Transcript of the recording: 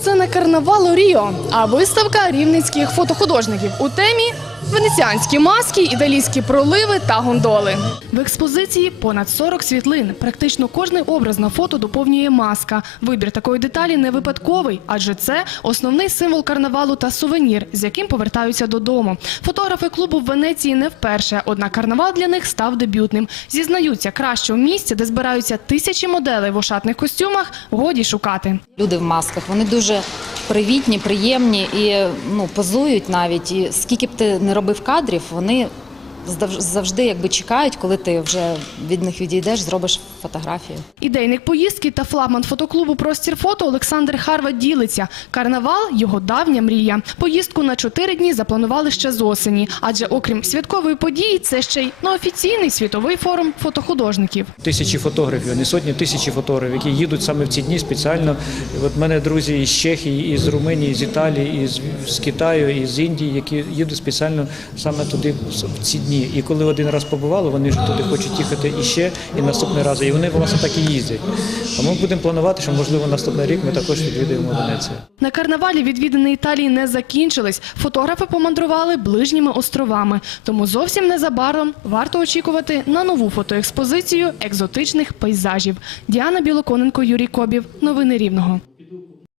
Це не карнавал у Ріо, а виставка рівницьких фотохудожників у темі венеціанські маски, італійські проливи та гондоли. В експозиції понад 40 світлин. Практично кожний образ на фото доповнює маска. Вибір такої деталі не випадковий, адже це основний символ карнавалу та сувенір, з яким повертаються додому. Фотографи клубу в Венеції не вперше, однак карнавал для них став дебютним. Зізнаються, кращого місця, де збираються тисячі моделей в ошатних костюмах, годі шукати. Люди в масках вони дуже привітні, приємні і ну позують навіть. І скільки б ти не робив кадрів, вони завжди якби чекають, коли ти вже від них відійдеш, зробиш фотографію. Ідейник поїздки та флагман фотоклубу Простір фото Олександр Харва ділиться. Карнавал його давня мрія. Поїздку на чотири дні запланували ще з осені, адже окрім святкової події, це ще й неофіційний світовий форум фотохудожників. Тисячі фотографів, не сотні тисячі фотографів, які їдуть саме в ці дні спеціально. От мене друзі із Чехії, із Румунії, з Італії, із з Китаю, із Індії, які їдуть спеціально саме туди в ці дні. І коли один раз побували, вони вже туди хочуть їхати іще і наступний раз. І вони власне так і їздять. А ми будемо планувати, що можливо наступний рік ми також відвідаємо Венецію. На карнавалі відвідини Італії не закінчились. Фотографи помандрували ближніми островами. Тому зовсім незабаром варто очікувати на нову фотоекспозицію екзотичних пейзажів. Діана Білоконенко, Юрій Кобів. Новини Рівного.